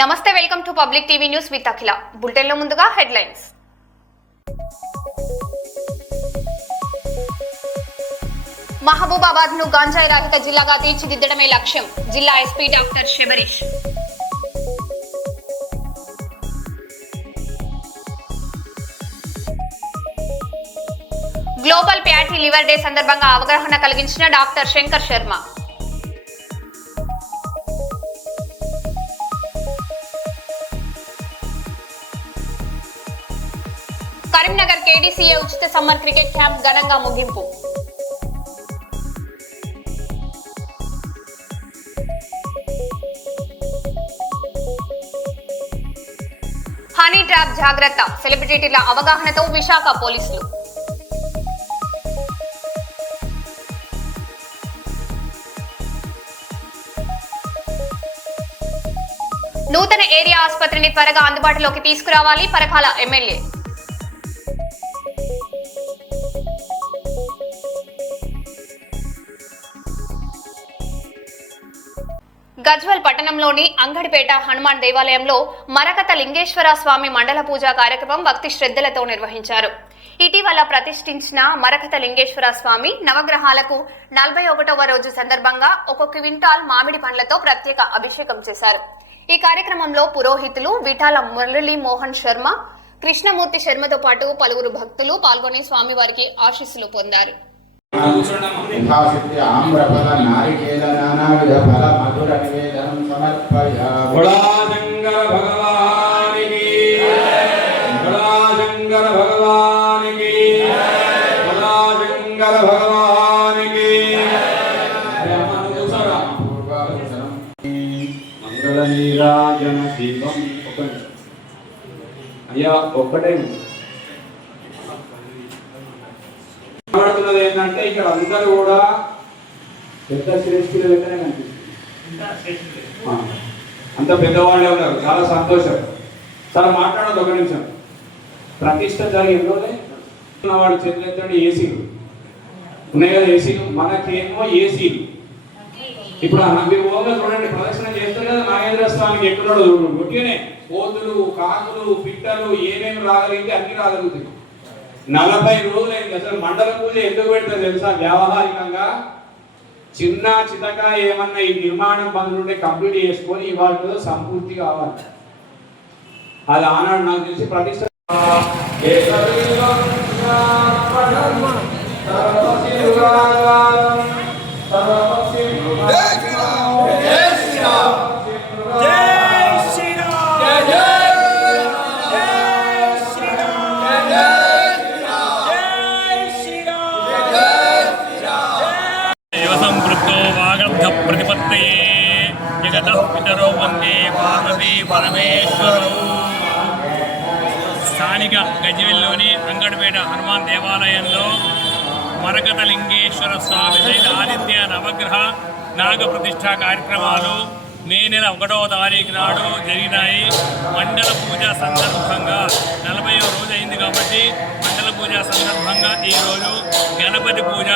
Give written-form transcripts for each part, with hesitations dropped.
నమస్తే, welcome to public TV news with Akhila. Bulletin లో ముందుగా హెడ్లైన్స్. మహబూబాబాద్ ను గంజాయి రహిత జిల్లాగా తీర్చిదిద్దడమే లక్ష్యం. జిల్లా SP doctor Shabarish. Global fatty liver day సందర్భంగా అవగాహన కలిగించిన డాక్టర్ శంకర్ శర్మ. కరీంనగర్ కేడీసీఏ ఉచిత సమ్మర్ క్రికెట్ క్యాంప్ ఘనంగా ముగింపు. హనీ ట్రాప్ జాగ్రత్త, సెలబ్రిటీల అవగాహనతో విశాఖ పోలీసులు. నూతన ఏరియా ఆసుపత్రిని త్వరగా అందుబాటులోకి తీసుకురావాలి, పరకాల ఎమ్మెల్యే. గజ్వల్ పట్టణంలోని అంగడిపేట హనుమాన్ దేవాలయంలో మరకత లింగేశ్వర స్వామి మండల పూజా కార్యక్రమం భక్తి శ్రద్ధలతో నిర్వహించారు. ఇటీవల ప్రతిష్ఠించిన మరకత లింగేశ్వర స్వామి నవగ్రహాలకు 41వ రోజు సందర్భంగా 1 క్వింటాల్ మామిడి పండ్లతో ప్రత్యేక అభిషేకం చేశారు. ఈ కార్యక్రమంలో పురోహితులు విఠాల మురళీ మోహన్ శర్మ, కృష్ణమూర్తి శర్మతో పాటు పలువురు భక్తులు పాల్గొని స్వామివారికి ఆశీస్సులు పొందారు. ఆమ్రఫల నారికేల నానావిధ ఫల మధుర నివేదనం సమర్పయామి. బళాశంకర భగవానికి బళాశంకర భగవానికి బళాశంకర భగవానికి మంగళ నీరాజన శివం. అయ్యా ఒక్కటే మాట్లాడుతున్నది ఏంటంటే ఇక్కడ అందరూ కూడా పెద్ద శ్రేష్ఠులు లెక్కనే కనిపిస్తుంది. అంత పెద్దవాళ్ళే ఉన్నారు, చాలా సంతోషం. చాలా మాట్లాడదు, ఒక నిమిషం. ప్రతిష్ట జరిగిన రోజే వాడు చేతులెత్తండి. ఏసీలు ఉన్నాయి కదా, ఏసీలు మనకేమో ఏసీలు. ఇప్పుడు మీరు ఓన్గా చూడండి, ప్రదర్శన చేస్తారు కదా నాగేంద్ర స్వామికి ఎక్కడో ఒట్టినే కోతులు, కాకులు, పిట్టలు ఏమేమి రాగలిగితే అన్ని రాగలుగుతాయి. 40 రోజులైంది. అసలు మండల పూజ ఎందుకు పెడతారు తెలుసా? వ్యావహారికంగా చిన్న చితక ఏమన్నా ఈ నిర్మాణం పనులుంటే కంప్లీట్ చేసుకొని ఇవాళ సంపూర్తి కావాలి. అది ఆనాడు నాకు తెలిసి ప్రతిష్ట प्रतिपत्तये जगतः पितरो वन्दे पार्वती परमेश्वरौ. స్థానిక గజ్వేల్లోని అంగడిపేట హనుమాన్ దేవాలయంలో మరకత లింగేశ్వర స్వామి సహిత ఆదిత్య నవగ్రహ నాగ ప్రతిష్ఠా కార్యక్రమాలు మే నెల 1వ తారీఖు నాడు జరిగినాయి. మండల పూజ సందర్భంగా 40వ రోజు అయింది కాబట్టి మండల పూజ సందర్భంగా ఈరోజు గణపతి పూజ,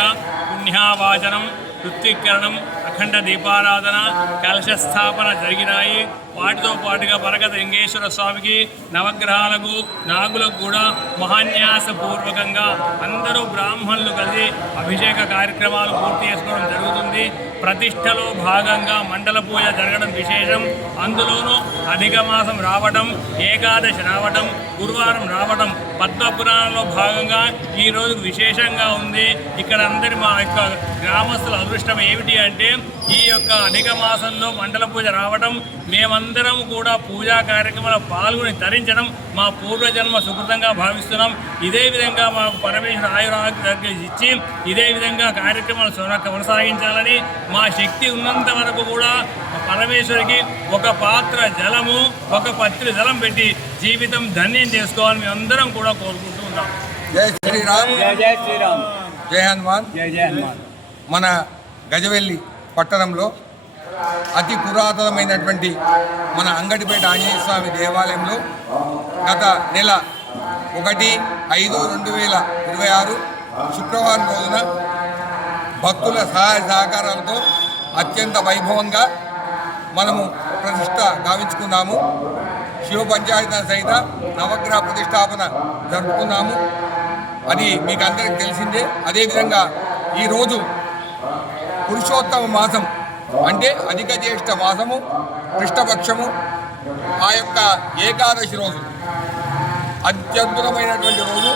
పుణ్యావాచనం, ఋత్వీకరణం, అఖండ దీపారాధన, కలశస్థాపన జరిగినాయి. వాటితో పాటుగా మరకత లింగేశ్వర స్వామికి నవగ్రహాలకు నాగులకు కూడా మహాన్యాసపూర్వకంగా అందరూ బ్రాహ్మణులు కలిసి అభిషేక కార్యక్రమాలు పూర్తి చేసుకోవడం జరుగుతుంది. ప్రతిష్టలో భాగంగా మండల పూజ జరగడం విశేషం. అందులోనూ అధిక మాసం రావడం, ఏకాదశి రావడం, గురువారం రావడం పద్మపురాణంలో భాగంగా ఈ రోజుకు విశేషంగా ఉంది. ఇక్కడ అందరి మా యొక్క గ్రామస్తుల అదృష్టం ఏమిటి అంటే ఈ యొక్క అధిక మాసంలో మండల పూజ రావడం, మేమందరం కూడా పూజా కార్యక్రమాలు పాల్గొని తరించడం మా పూర్వజన్మ సుకృతంగా భావిస్తున్నాం. ఇదే విధంగా మాకు పరమేశ్వర ఆయురారోగ్యాలు ఇచ్చి ఇదే విధంగా కార్యక్రమాలు కొనసాగించాలని, మా శక్తి ఉన్నంత వరకు కూడా పరమేశ్వరికి ఒక పాత్ర జలము, ఒక పత్రి జలం పెట్టి జీవితం ధన్యం చేసుకోవాలని మేమందరం కూడా కోరుకుంటూ ఉన్నాం. జై శ్రీరామ్, జై శ్రీరామ్, జై హనుమాన్. జై హనుమాన్. మన గజవెల్లి పట్టణంలో అతి పురాతనమైనటువంటి మన అంగడిపేట ఆంజనేయ స్వామి దేవాలయంలో గత నెల 1/5/2026 శుక్రవారం రోజున భక్తుల సహాయ సహకారాలతో అత్యంత వైభవంగా మనము ప్రతిష్ట గావించుకున్నాము. శివ పంచాయతీ సహిత నవగ్రహ ప్రతిష్టాపన జరుపుకున్నాము. అది మీకు అందరికీ తెలిసిందే. అదేవిధంగా ఈరోజు పురుషోత్తమ మాసం అంటే అధిక జ్యేష్ఠ మాసము కృష్ణపక్షము ఆ యొక్క ఏకాదశి రోజు అత్యద్భుతమైనటువంటి రోజు.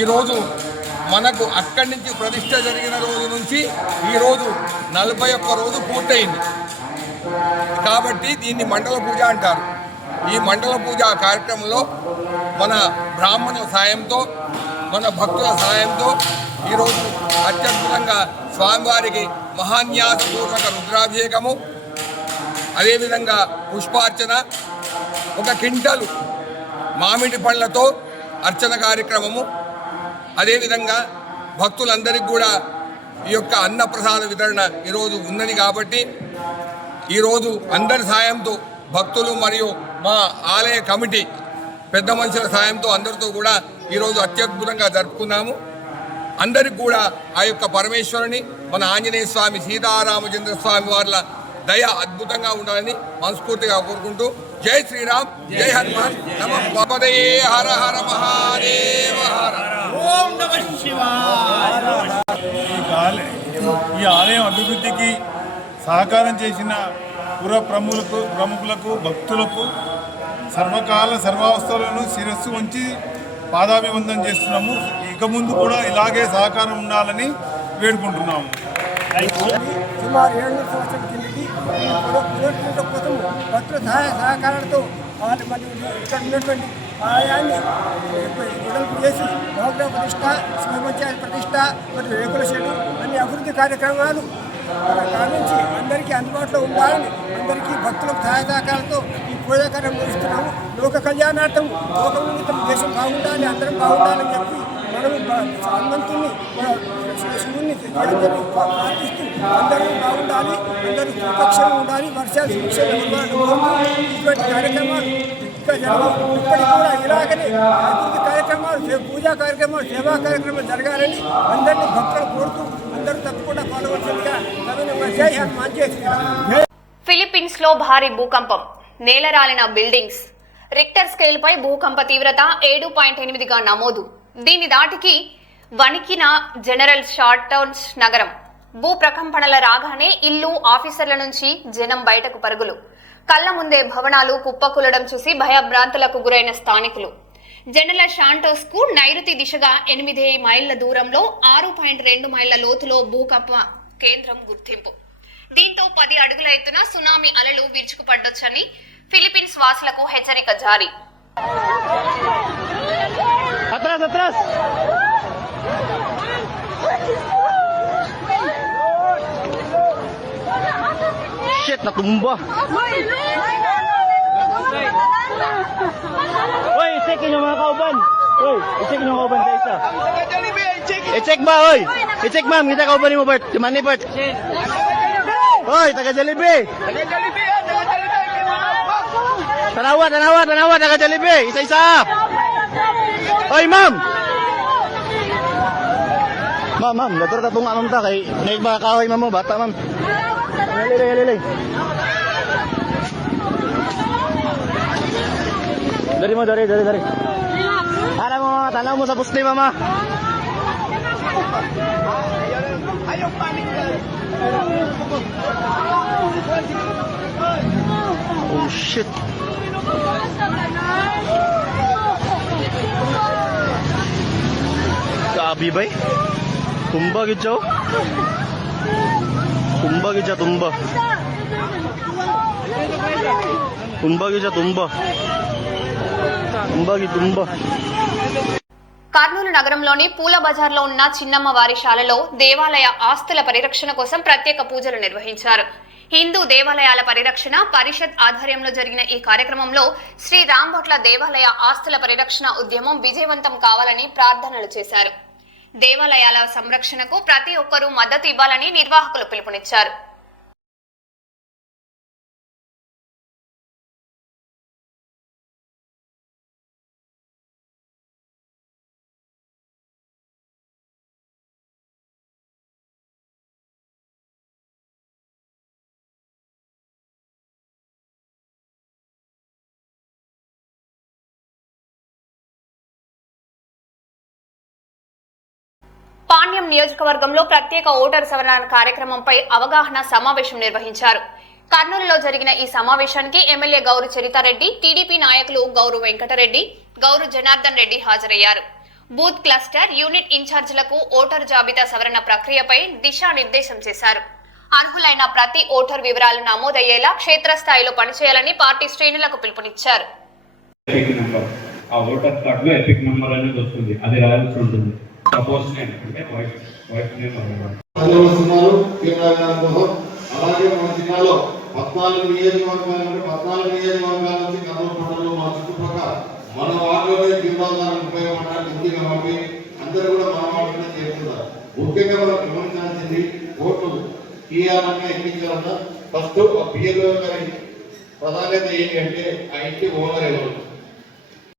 ఈరోజు మనకు అక్కడి నుంచి ప్రతిష్ట జరిగిన రోజు నుంచి ఈరోజు 41 రోజు పూర్తయింది కాబట్టి దీన్ని మండల పూజ అంటారు. ఈ మండల పూజ కార్యక్రమంలో మన బ్రాహ్మణుల సాయంతో మన భక్తుల సహాయంతో ఈరోజు అత్యద్భుతంగా స్వామివారికి మహాన్యాసపూర్వక రుద్రాభిషేకము, అదేవిధంగా పుష్పార్చన, 1 క్వింటాలు మామిడి పళ్ళతో అర్చన కార్యక్రమము, అదేవిధంగా భక్తులందరికీ కూడా ఈ యొక్క అన్నప్రసాద వితరణ ఈరోజు ఉన్నది. కాబట్టి ఈరోజు అందరి సాయంతో భక్తులు మరియు మా ఆలయ కమిటీ పెద్ద మనుషుల సాయంతో అందరితో కూడా ఈరోజు అత్యద్భుతంగా జరుపుకున్నాము. అందరికి కూడా ఆ యొక్క పరమేశ్వరుని మన ఆంజనేయ స్వామి సీతారామచంద్ర స్వామి వార్ల దయ అద్భుతంగా ఉండాలని మనస్ఫూర్తిగా కోరుకుంటూ జై శ్రీరామ్, జై హనుమాన్, నమః పదయే, హర హర మహాదేవ హర. ఓం నమః శివాయ. ఈ ఆలయం అభివృద్ధికి సహకారం చేసిన ప్రముఖులకు భక్తులకు సర్వకాల సర్వావస్థలను శిరస్సు ఉంచి పాదాభివందనం చేస్తున్నాము. ఇక ముందు కూడా ఇలాగే సహకారం ఉండాలని వేడుకుంటున్నాము. సుమారు 700 సంవత్సరాల కిందకి పునరుద్ధరణ కోసం భక్తుల సహకారాలతో మరియు ఇక్కడ ఉన్నటువంటి ఆలయాన్ని వెడల్పు చేసి నవగ్రహ ప్రతిష్ట, శివ పంచాయతీ ప్రతిష్ట మరియు రేకుల షెడ్డు అన్ని అభివృద్ధి కార్యక్రమాలు గావించి అందరికీ అందుబాటులో ఉండాలని అందరికీ భక్తులకు సహాయ సహకారాలతో ఈ పూజా కార్యం నిర్వహిస్తున్నాము. లోక కళ్యాణార్థం, లోక నిమిత్తం దేశం బాగుండాలి, అందరం బాగుండాలని చెప్పి మనము హనుమంతుని శివుని ప్రార్థిస్తూ అందరూ బాగుండాలి, అందరూ సురక్షగా ఉండాలి, వర్షాలు శిక్షలు ఇటువంటి కార్యక్రమాలు ఇంకా ఇప్పటికి కూడా ఇలాగనే అభివృద్ధి కార్యక్రమాలు, పూజా కార్యక్రమాలు, సేవా కార్యక్రమాలు జరగాలని అందరినీ భక్తులు కోరుతూ అందరూ తప్పకుండా పాల్గొనగా జై హనుమాన్, జై శ్రీరామ్. ఫిలిప్పీన్స్ లో భారీ భూకంపం, నేలరాలిన బిల్డింగ్స్. రిక్టర్ స్కేల్ పై భూకంప తీవ్రత 7.8గా నమోదు. దీని దాటికి వణికిన జనరల్ షార్టౌన్స్ నగరం. భూ ప్రకంపనల రాగానే ఇల్లు, ఆఫీసర్ల నుంచి జనం బయటకు పరుగులు. కళ్ల ముందే భవనాలు కుప్పకూలడం చూసి భయభ్రాంతులకు గురైన స్థానికులు. జనరల్ షాంటోస్ కు నైరుతి దిశగా 8 మైళ్ల దూరంలో 6.2 మైళ్ల లోతులో భూకంప కేంద్రం గుర్తింపు. దీంతో 10 అడుగుల ఎత్తున సునామీ అలలు విరుచుకుపడ్డొచ్చని ఫిలిప్పీన్స్ వాసులకు హెచ్చరిక జారీ. Shit, natumba. Hoy, i-check nyo mga kauban. Hoy, i-check nyo kauban sa isa. I-check ba, hoy? I-check ma'am, kita kauban ni mo, Bert. Di man ni Bert. Hoy, taga Jollibee. Tanawa, taga Jollibee. Isa-isa. Hoy, ma'am. Ma'am, dator ta tunga ma'am ta kay naik ba kahoy ma'am mo bata ma'am. Lili. Dari. Ara mo, tanaw mo sa puste mama. Ayaw panik. Oh shit. Grabe ba? Tumba gid siya. Tumba. Kurnool నగరంలోని పూల బజార్లో ఉన్న చిన్నమ్మ వారి శాలలో దేవాలయ ఆస్తుల పరిరక్షణ కోసం ప్రత్యేక పూజలు నిర్వహించారు. హిందూ దేవాలయాల పరిరక్షణ పరిషత్ ఆధ్వర్యంలో జరిగిన ఈ కార్యక్రమంలో శ్రీ రాంబొట్ల దేవాలయ ఆస్తుల పరిరక్షణ ఉద్యమం విజయవంతం కావాలని ప్రార్థనలు చేశారు. దేవాలయాల సంరక్షణకు ప్రతి ఒక్కరూ మద్దతు ఇవ్వాలని నిర్వాహకులు పిలుపునిచ్చారు. పాణ్యం నియోజకవర్గంలో ప్రత్యేక ఓటర్ సవరణ కార్యక్రమంపై అవగాహన సమావేశం నిర్వహించారు. కర్నూలులో జరిగిన ఈ సమావేశానికి ఎమ్మెల్యే గౌరు చరితారెడ్డి, టీడీపీ నాయకులు గౌరు వెంకటరెడ్డి, గౌరు జనార్దన్ రెడ్డి హాజరయ్యారు. బూత్ క్లస్టర్, యూనిట్ ఇన్ఛార్జీలకు ఓటర్ జాబితా సవరణ ప్రక్రియపై దిశానిర్దేశం చేశారు. అర్హులైన ప్రతి ఓటర్ వివరాలు నమోదయ్యేలా క్షేత్రస్థాయిలో పనిచేయాలని పార్టీ శ్రేణులకు పిలుపునిచ్చారు. ఆ ఓటర్ కార్డులో ఎపిక్ నెంబర్ అనేది వస్తుంది, అది రాయాల్సి ఉంటుంది. సపోజ్ అంటే వైఫ్ నేమ్ అలాగే మన జిల్లాలో 14 నియోజకవర్గాల నుంచి కర్నూలు పట్టణంలో మన చుట్టుపక్కల మన వార్డులోనే 3030 మండలాలు ఉంది కాబట్టి అందరూ కూడా మన వార్డులోనే చేస్తున్నారు. ముఖ్యంగా మనం గమనించాల్సింది ఓట్లు తీయాలన్నా ఎక్కించాలన్నా ఫస్ట్ బిఎల్ఓ గారి ప్రాధాన్యత ఏంటి అంటే ఆ ఇంటి ఓనర్ ఎవరు.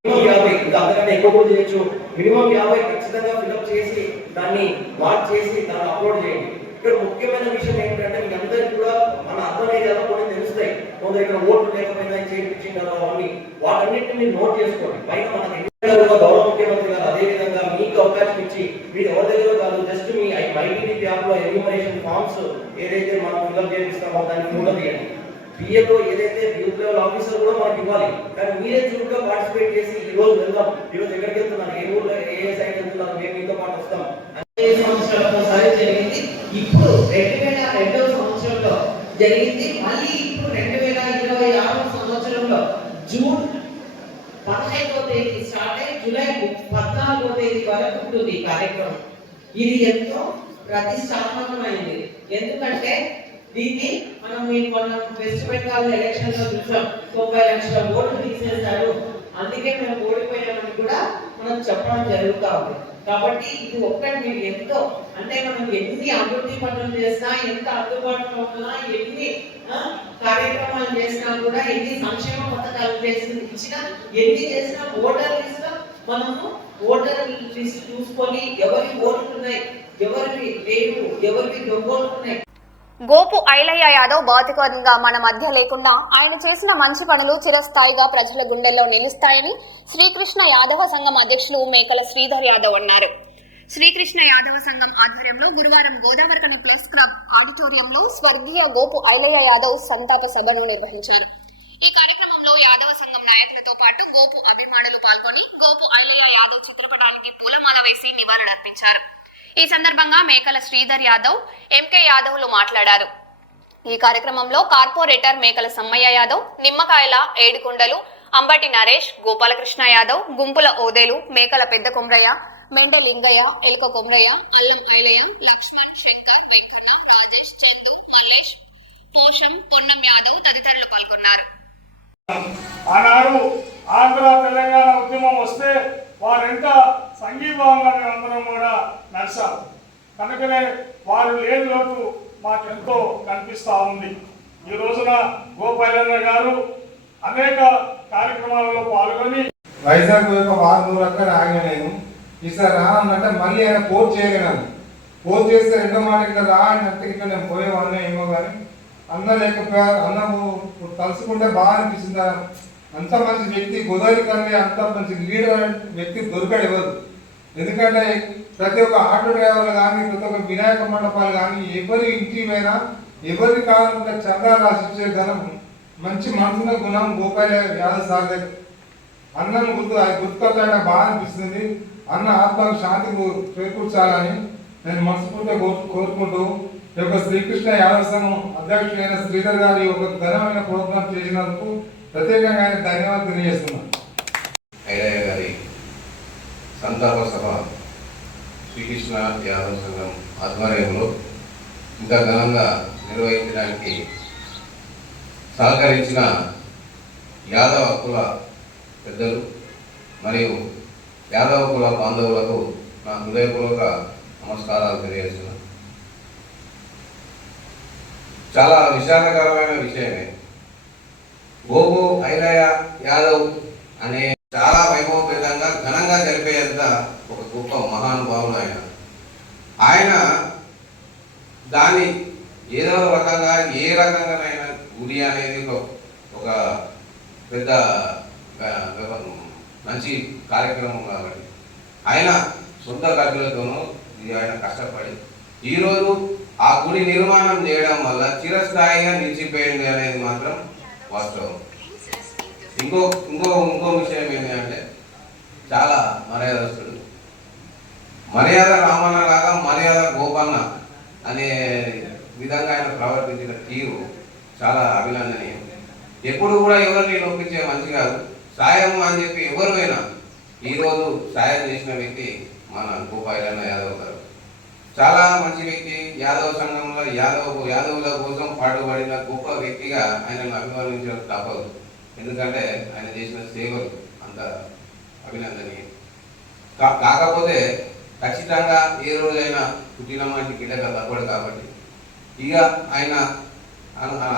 50 ఇంకా అంతకంటే ఎక్కువ కూడా చేయొచ్చు. మినిమం 50 ఖచ్చితంగా ఫిల్అప్ చేసి దాన్ని మార్క్ చేసి దాన్ని అప్లోడ్ చేయండి. ఇక్కడ ముఖ్యమైన విషయం ఏంటంటే మీకు అందరికీ కూడా మన అర్థం ఏరియాలో కొన్ని తెలుస్తాయి. కొందరు ఇక్కడ ఓట్లు లేకపోయినా చేయించారు, అవన్నీ వాటన్నిటిని నోట్ చేసుకోండి. పైన మన గౌరవ ముఖ్యమంత్రి గారు అదే విధంగా మీకు అవకాశం ఇచ్చి మీరు ఎవరి దగ్గర కాదు, జస్ట్ మీ ఐటీడీపీ యాప్ లో ఎన్యూమరేషన్ ఫార్మ్స్ ఏదైతే మనం ఫిల్అప్ చేపిస్తామో దాన్ని ఫోటో తీయండి. బిఏలో ఏదైతే బూత్ లెవెల్ ఆఫీసర్ కూడా మనకి ఇవ్వాలి, కానీ మీరే చురుగ్గా పార్టిసిపేట్ చేసి ఈ రోజు వెళ్దాం, ఈ రోజు ఎక్కడికి వెళ్తున్నారు, ఏ ఊర్లో ఏ సైడ్ వెళ్తున్నారు, మేము మీతో పాటు వస్తాం. 5 సంవత్సరాలకు ఒకసారి జరిగింది. ఇప్పుడు 2002వ సంవత్సరంలో జరిగింది. మళ్ళీ ఇప్పుడు 2026 సంవత్సరంలో జూన్ 15వ తేదీ స్టార్ట్ అయ్యి జూలై 14వ తేదీ వరకు ఉంటుంది ఈ కార్యక్రమం. ఇది ఎంతో ప్రతిష్టాత్మకమైనది. ఎందుకంటే దీన్ని మనం వెస్ట్ బెంగాల్ ఎలక్షన్ లో చూసాం, 90 లక్షల ఓట్లు తీసేశారు, అందుకే మేము ఓడిపోయామని కూడా మనం చెప్పడం జరుగుతూ ఉంది. కాబట్టి ఇది ఒక్కటి మీరు ఎంతో అంటే మనం ఎన్ని అభివృద్ధి పనులు చేసినా, ఎంత అందుబాటులో ఉన్నా, ఎన్ని కార్యక్రమాలు చేసినా కూడా, ఎన్ని సంక్షేమ పథకాలు ఇచ్చినా, ఎన్ని చేసినా ఓటర్ లిస్ట్ మనము ఓటర్ లిస్ట్ చూసుకొని ఎవరి ఓట్లు ఉన్నాయి, ఎవరివి లేవు, ఎవరివి దొంగోట్లు ఉన్నాయి. గోపు ఐలయ్య యాదవ్ భౌతికంగా మన మధ్య లేకుండా ఆయన చేసిన మంచి పనులు చిరస్థాయిగా ప్రజల గుండెల్లో నిలుస్తాయని శ్రీకృష్ణ యాదవ సంఘం అధ్యక్షులు మేకల శ్రీధర్ యాదవ్ అన్నారు. శ్రీకృష్ణ యాదవ సంఘం ఆధ్వర్యంలో గురువారం గోదావరికని ప్లస్ క్లబ్ ఆడిటోరియంలో స్వర్గీయ గోపు ఐలయ్య యాదవ్ సంతాప సభను నిర్వహించారు. ఈ కార్యక్రమంలో యాదవ సంఘం నాయకులతో పాటు గోపు అభిమానులు పాల్గొని గోపు ఐలయ్య యాదవ్ చిత్రపటానికి పూలమాల వేసి నివాళులర్పించారు. ఈ సందర్భంగా మేకల శ్రీధర్ యాదవ్, ఎంకే యాదవ్లు మాట్లాడారు. ఈ కార్యక్రమంలో కార్పొరేటర్ మేకల సమ్మయ్య యాదవ్, నిమ్మకాయల ఏడుకొండలు, అంబటి నరేష్, గోపాలకృష్ణ యాదవ్, గుంపుల ఓదేలు, మేకల పెద్ద కొమ్రయ్య, మెండ లింగయ్య, ఎలుక కొమ్రయ్య, అల్లం ఐలయ్య, లక్ష్మణ్, శంకర్, వెంకన్న, రాజేష్, చందు, మల్లేష్, పోషం, పొన్నం యాదవ్ తదితరులు పాల్గొన్నారు. ఆనాడు ఆంధ్ర తెలంగాణ ఉద్యమం వస్తే వారెంత సంఘీభావంగా మేమందరం కూడా నడిచారు. కనుకనే వారు లేని లోటు మాకెంతో కనిపిస్తూ ఉంది. ఈ రోజున గోపాలన్న గారు అనేక కార్యక్రమాలలో పాల్గొని వైజాగ్ వారం రోజులక్కడ ఆగిన నేను ఈసారి రానంటే మళ్ళీ ఆయన పోర్ చేయగలను. పోర్ చేస్తే రెండో మాట ఇట్లా రా అని అంటే ఇట్లా నేను పోయేవాడిని ఏమో కానీ అన్న లేకపోయారు. అన్న తలుసుకుంటే బాగా అనిపిస్తుంది. అంత మంచి వ్యక్తి గోదావరి కానీ అంత మంచి లీడర్ వ్యక్తి దొరకడు ఎవరు. ఎందుకంటే ప్రతి ఒక్క ఆటో డ్రైవర్లు కానీ, ప్రతి ఒక్క వినాయక మండపాలు కానీ, ఎవరి ఇంటి మీద ఎవరికి కావాలంటే చందా రాసిచ్చే ధనం, మంచి మనసున్న గుణం గోపాల యాదవ్ సార్ దగ్గర. అన్నను గుర్తుకొచ్చాక బాగా అనిపిస్తుంది. అన్న ఆత్మకు శాంతి చేకూర్చాలని నేను మనస్ఫూర్తిగా కోరుకుంటూ ఈ యొక్క శ్రీకృష్ణ యాదవ్ సంఘం అధ్యక్షుడైన శ్రీధర్ గారి ఒక ఘనమైన ప్రోగ్రాం చేసినందుకు ప్రత్యేకంగా ఆయన ధన్యవాదాలు తెలియజేస్తున్నాను. ఐలయ్య గారి సంతాప సభ శ్రీకృష్ణ యాదవ్ సంఘం ఆధ్వర్యంలో ఇంత ఘనంగా నిర్వహించడానికి సహకరించిన యాదవ కుల పెద్దలు మరియు యాదవ కుల బాంధవులకు నా హృదయపూర్వక నమస్కారాలు తెలియజేస్తున్నాను. చాలా విషాదకరమైన విషయమే. గోపు ఐలయ్య యాదవ్ అనే చాలా వైభవపేతంగా ఘనంగా జరిపేంత ఒక గొప్ప మహానుభావుడు ఆయన దాన్ని ఏదో రకంగా ఏ రకంగానైనా గుడి అనేది ఒక పెద్ద మంచి కార్యక్రమం కాబట్టి ఆయన సొంత ఖర్చులతోనూ ఇది ఆయన కష్టపడి ఈరోజు ఆ గుడి నిర్మాణం చేయడం వల్ల చిరస్థాయిగా నిలిచిపోయింది అనేది మాత్రం వాస్తవం. ఇంకో విషయం ఏంటంటే చాలా మర్యాదస్తుడు, మర్యాద రామన్న లాగా మర్యాద గోపన్న అనే విధంగా ఆయన ప్రవర్తించిన తీరు చాలా అభినందనీయం. ఎప్పుడు కూడా ఎవరిని నొప్పించే మంచి కాదు. సాయం అని చెప్పి ఎవరైనా ఈరోజు సాయం చేసిన వ్యక్తి మన గోపాలన్న యాదవ్ గారు. చాలా మంచి వ్యక్తి. యాదవ సంఘంలో యాదవుల కోసం పాటుపడిన గొప్ప వ్యక్తిగా ఆయనను అభిమానించడం తప్పదు. ఎందుకంటే ఆయన చేసిన సేవలు అంత అభినందనీయం. కాకపోతే ఖచ్చితంగా ఏ రోజైనా పుట్టిన మనిషి గిడ్డక తప్పడు కాబట్టి ఇక ఆయన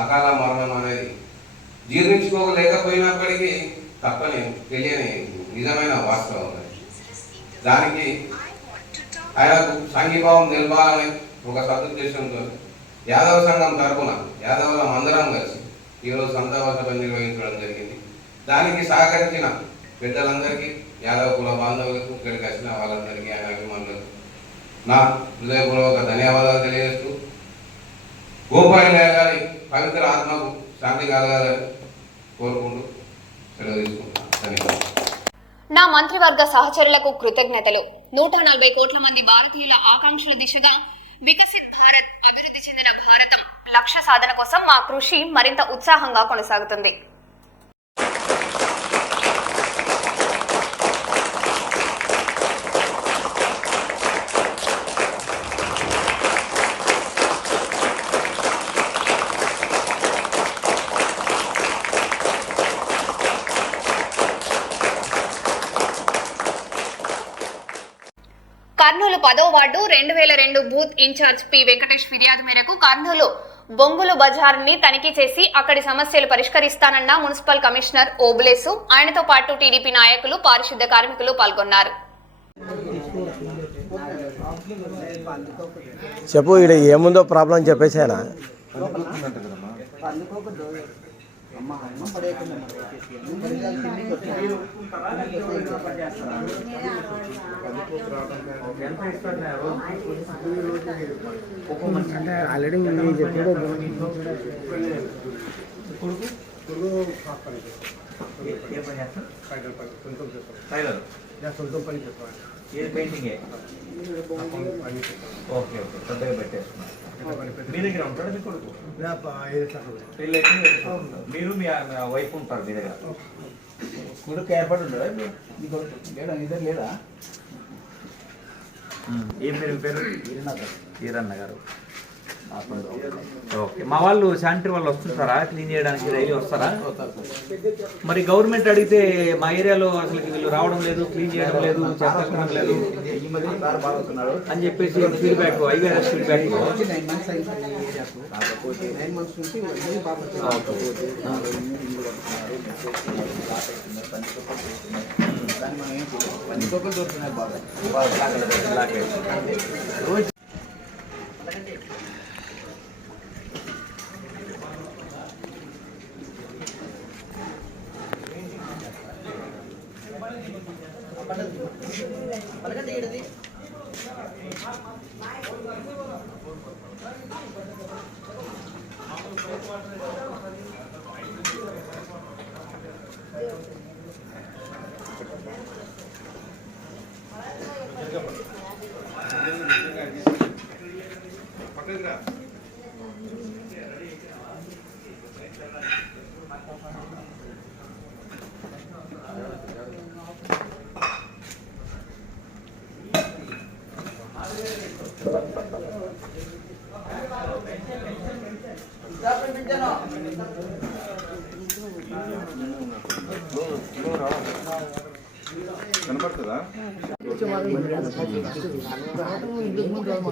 అకాల మరణం అనేది జీర్ణించుకోలేకపోయినప్పటికీ తప్పని తెలియని నిజమైన వాస్తవం. దానికి ఆయనకు సంఘీభావం నిలపాలని ఒక సదుద్దేశంతో యాదవ సంఘం తరఫున యాదవులం అందరం కలిసి ఈరోజు సంతాప సభ నిర్వహించడం జరిగింది. దానికి సహకరించిన పెద్దలందరికీ, యాదవ కుల బాంధవులకు, ఇక్కడికి వచ్చిన వాళ్ళందరికీ, ఆయన అభిమానులకు నా హృదయపూర్వక ధన్యవాదాలు తెలియజేస్తూ గోపాలయ్య గారి పవిత్ర ఆత్మకు శాంతి కలగాలని కోరుకుంటూ సెలవు తీసుకుంటున్నాను. ధన్యవాదాలు. నా మంత్రివర్గ సహచరులకు కృతజ్ఞతలు. 140 కోట్ల మంది భారతీయుల ఆకాంక్షల దిశగా వికసిత్ భారత్, అభివృద్ధి చెందిన భారతం లక్ష్య సాధన కోసం మా కృషి మరింత ఉత్సాహంగా కొనసాగుతుంది. కర్నూలు 10వ ward 2002 booth in charge P Venkatesh ఫిర్యాదు మేరకు కర్నూలు బొంగులు బజార్ని తనిఖీ చేసి అక్కడి సమస్యలు పరిష్కరిస్తానన్న మున్సిపల్ కమిషనర్ ఓబులేసు, ఆయనతో పాటు టీడీపీ నాయకులు, పారిశుద్ధ కార్మికులు పాల్గొన్నారు. చెప్పు, ఇక్కడ ఏముందో ప్రాబ్లం చెప్పేసానా? ఆల్రెడీ పెయింటింగ్ ఓకే పెద్దగా పెట్టేస్తున్నారు. మీ దగ్గర ఉంటాడు మీ కొడుకు? మీరు మీ వైఫ్ ఉంటారు మీ దగ్గర? కొడుకు ఏర్పాటు ఉంటారా మీ కొడుకు? ఇద్దరు లేదా? ఏం పేరు? ఈరన్న గారు. ఓకే. మా వాళ్ళు శానిటరీ వాళ్ళు వస్తుంటారా క్లీన్ చేయడానికి? డైలీ వస్తారా? మరి గవర్నమెంట్ అడిగితే మా ఏరియాలో అసలు వీళ్ళు రావడం లేదు, క్లీన్ చేయడం లేదు, చేస్తడం లేదు అని చెప్పేసి ఫీడ్బ్యాక్, ఐవీఆర్ఎస్ ఫీడ్బ్యాక్.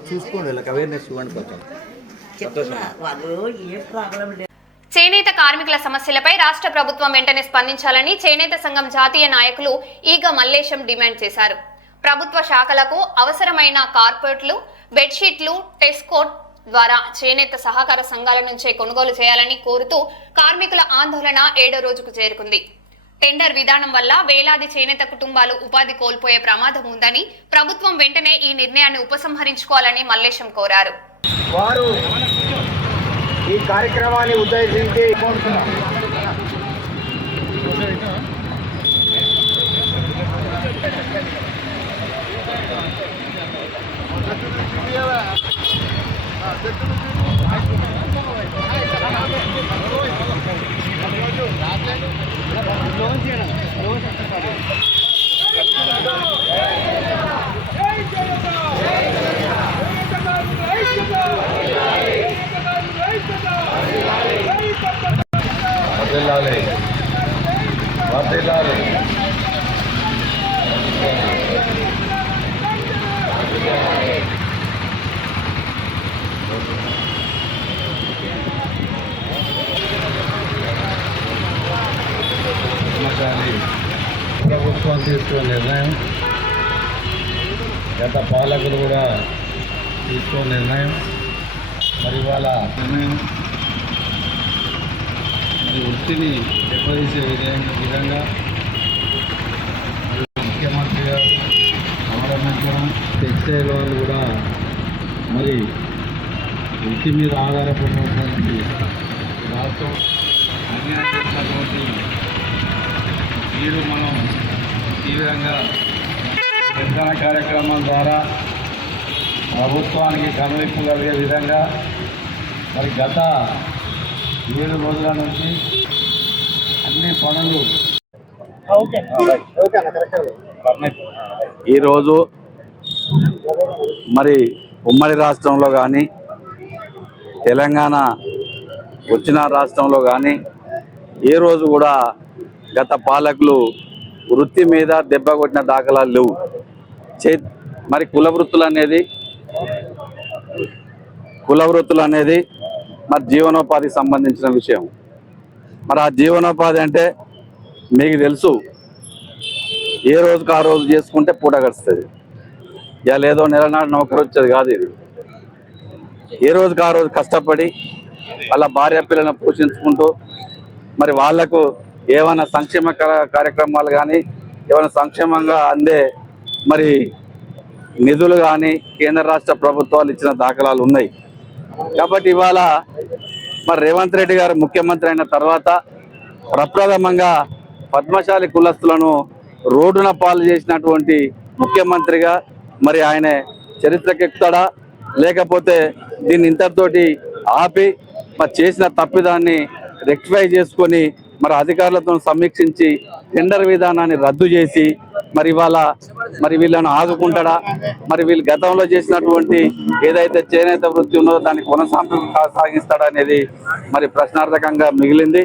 చూసుకోండి, వీళ్ళకి అవేర్నెస్ ఇవ్వండి కొంచెం. చేనేత కార్మికుల సమస్యలపై రాష్ట్ర ప్రభుత్వం వెంటనే స్పందించాలని చేనేత సంఘం జాతీయ నాయకులు ఈగ మల్లేశం డిమాండ్ చేశారు. ప్రభుత్వ శాఖలకు అవసరమైన కార్పెట్లు, బెడ్షీట్లు టెస్కోట్ ద్వారా చేనేత సహకార సంఘాల నుంచే కొనుగోలు చేయాలని కోరుతూ కార్మికుల ఆందోళన 7వ రోజుకు చేరుకుంది. టెండర్ విధానం వల్ల వేలాది చేనేత కుటుంబాలు ఉపాధి కోల్పోయే ప్రమాదం ఉందని ప్రభుత్వం వెంటనే ఈ నిర్ణయాన్ని ఉపసంహరించుకోవాలని మల్లేశం కోరారు. వారు ఈ కార్యక్రమాన్ని ఉద్దేశించి ప్రభుత్వం తీసుకున్న నిర్ణయం, గత పాలకులు కూడా తీసుకున్న నిర్ణయం, మరి ఇవాళ నిర్ణయం మరి వృత్తిని దెబ్బతీసే విధంగా ముఖ్యమంత్రి గారు గవర్నమెంట్ టెక్స్టైల్ వాళ్ళు కూడా మరి వృత్తి మీద ఆధారపడినటువంటి రాష్ట్రం అన్యాయం చేసినటువంటి తీరు మనం తీవ్రంగా నిరసన కార్యక్రమం ద్వారా ప్రభుత్వానికి కనువిప్పు కలిగే విధంగా మరి గత 7 రోజుల నుంచి అన్ని పనులు ఈరోజు మరి ఉమ్మడి రాష్ట్రంలో కానీ తెలంగాణ వచ్చిన రాష్ట్రంలో కానీ ఏ రోజు కూడా గత పాలకులు వృత్తి మీద దెబ్బ కొట్టిన దాఖలాలు లేవు. మరి కుల వృత్తులు అనేది మరి జీవనోపాధికి సంబంధించిన విషయం. మరి ఆ జీవనోపాధి అంటే మీకు తెలుసు, ఏ రోజుకు ఆ రోజు చేసుకుంటే పూట గడుస్తుంది. ఇవాళ ఏదో నెలనాడు నౌకరు వచ్చేది కాదు. ఇది ఏ రోజుకు ఆ రోజు కష్టపడి వాళ్ళ భార్య పిల్లలను పోషించుకుంటూ మరి వాళ్లకు ఏమైనా సంక్షేమ కార్యక్రమాలు కానీ ఏమైనా సంక్షేమంగా అందే మరి నిధులు కానీ కేంద్ర రాష్ట్ర ప్రభుత్వాలు ఇచ్చిన దాఖలాలు ఉన్నాయి. కాబట్టి ఇవాళ మరి రేవంత్ రెడ్డి గారు ముఖ్యమంత్రి అయిన తర్వాత ప్రప్రథమంగా పద్మశాలి కులస్తులను రోడ్డున పాలు చేసినటువంటి ముఖ్యమంత్రిగా మరి ఆయన చరిత్రకెక్కుతాడా, లేకపోతే దీన్ని ఇంతటితోటి ఆపి మరి చేసిన తప్పిదాన్ని రెక్టిఫై చేసుకొని మరి అధికారులతో సమీక్షించి టెండర్ విధానాన్ని రద్దు చేసి మరి ఇవాళ మరి వీళ్ళను ఆదుకుంటాడా, మరి వీళ్ళు గతంలో చేసినటువంటి ఏదైతే చేనేత వృత్తి ఉన్నదో దాన్ని కొనసాగిస్తాడా అనేది మరి ప్రశ్నార్థకంగా మిగిలింది.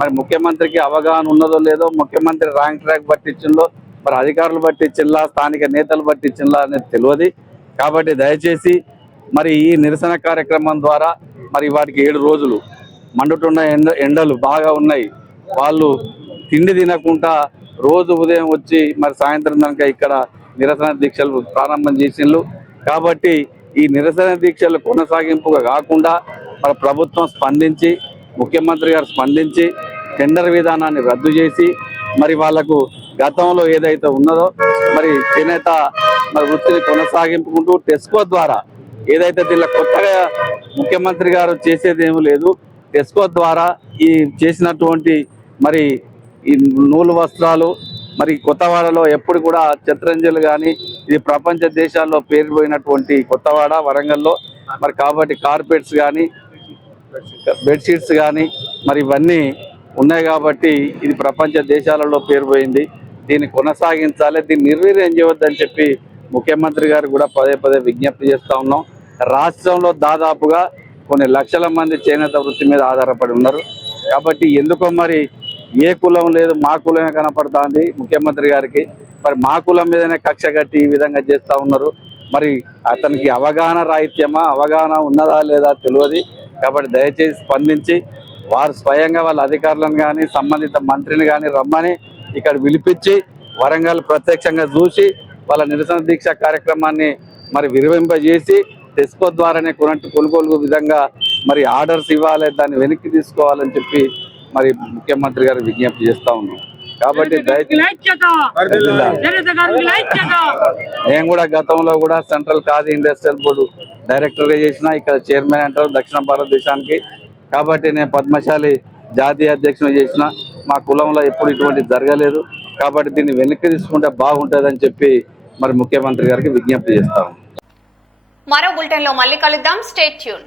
మరి ముఖ్యమంత్రికి అవగాహన ఉన్నదో లేదో, ముఖ్యమంత్రి ర్యాంక్ ట్రాక్ పట్టించిందో, మరి అధికారులు పట్టించిల్లా, స్థానిక నేతలు పట్టించిల్లా అనేది తెలియదు. కాబట్టి దయచేసి మరి ఈ నిరసన కార్యక్రమం ద్వారా మరి వాటికి 7 రోజులు మండుతున్న ఎండలు బాగా ఉన్నాయి. వాళ్ళు తిండి తినకుండా రోజు ఉదయం వచ్చి మరి సాయంత్రం దాకా ఇక్కడ నిరసన దీక్షలు ప్రారంభం చేసిండ్రు. కాబట్టి ఈ నిరసన దీక్షలు కొనసాగింపుగా కాకుండా మరి ప్రభుత్వం స్పందించి, ముఖ్యమంత్రి గారు స్పందించి టెండర్ విధానాన్ని రద్దు చేసి మరి వాళ్లకు గతంలో ఏదైతే ఉన్నదో మరి చేనేత మరి వృత్తిని కొనసాగింపుకుంటూ టెస్కో ద్వారా ఏదైతే దీనిలో కొత్తగా ముఖ్యమంత్రి గారు చేసేది ఏమీ లేదు. టెస్కో ద్వారా ఈ చేసినటువంటి మరి ఈ నూలు వస్త్రాలు మరి కొత్తవాడలో ఎప్పుడు కూడా చిత్రంజలు కానీ ఇది ప్రపంచ దేశాల్లో పేరుపోయినటువంటి కొత్తవాడ వరంగల్లో మరి కాబట్టి కార్పెట్స్ కానీ బెడ్షీట్స్ కానీ మరి ఇవన్నీ ఉన్నాయి. కాబట్టి ఇది ప్రపంచ దేశాలలో పేరుపోయింది. దీన్ని కొనసాగించాలి, దీన్ని నిర్వీర్యం చేయవద్దని చెప్పి ముఖ్యమంత్రి గారు కూడా పదే పదే విజ్ఞప్తి చేస్తూ ఉన్నాం. రాష్ట్రంలో దాదాపుగా కొన్ని లక్షల మంది చేనేత వృత్తి మీద ఆధారపడి ఉన్నారు. కాబట్టి ఎందుకో మరి ఏ కులం లేదు, మా కులమే కనపడుతుంది ముఖ్యమంత్రి గారికి. మరి మా కులం మీదనే కక్ష కట్టి ఈ విధంగా చేస్తూ ఉన్నారు. మరి అతనికి అవగాహన రాహిత్యమా, అవగాహన ఉన్నదా లేదా తెలియదు. కాబట్టి దయచేసి స్పందించి వారు స్వయంగా వాళ్ళ అధికారులను కానీ సంబంధిత మంత్రిని కానీ రమ్మని ఇక్కడ పిలిపించి వరంగల్ ప్రత్యక్షంగా చూసి వాళ్ళ నిరసన దీక్ష కార్యక్రమాన్ని మరి విరమింపజేసి టెస్కో ద్వారానే కొనుగోలు విధంగా మరి ఆర్డర్స్ ఇవ్వాలి, దాన్ని వెనక్కి తీసుకోవాలని చెప్పి మరి ముఖ్యమంత్రి గారు విజ్ఞప్తి చేస్తూ ఉన్నాం. కాబట్టి నేను కూడా గతంలో కూడా సెంట్రల్ ఖాదీ ఇండస్ట్రియల్ బోర్డు డైరెక్టర్గా చేసిన, ఇక్కడ చైర్మన్ అంటారు దక్షిణ భారతదేశానికి. కాబట్టి నేను పద్మశాలి జాతీయ అధ్యక్షుడు చేసిన. మా కులంలో ఎప్పుడు ఇటువంటి జరగలేదు. కాబట్టి దీన్ని వెనక్కి తీసుకుంటే బాగుంటుందని చెప్పి మరి ముఖ్యమంత్రి గారికి విజ్ఞప్తి చేస్తాము. మరో బులెటిన్లో మళ్ళీ కలుద్దాం. Stay tune.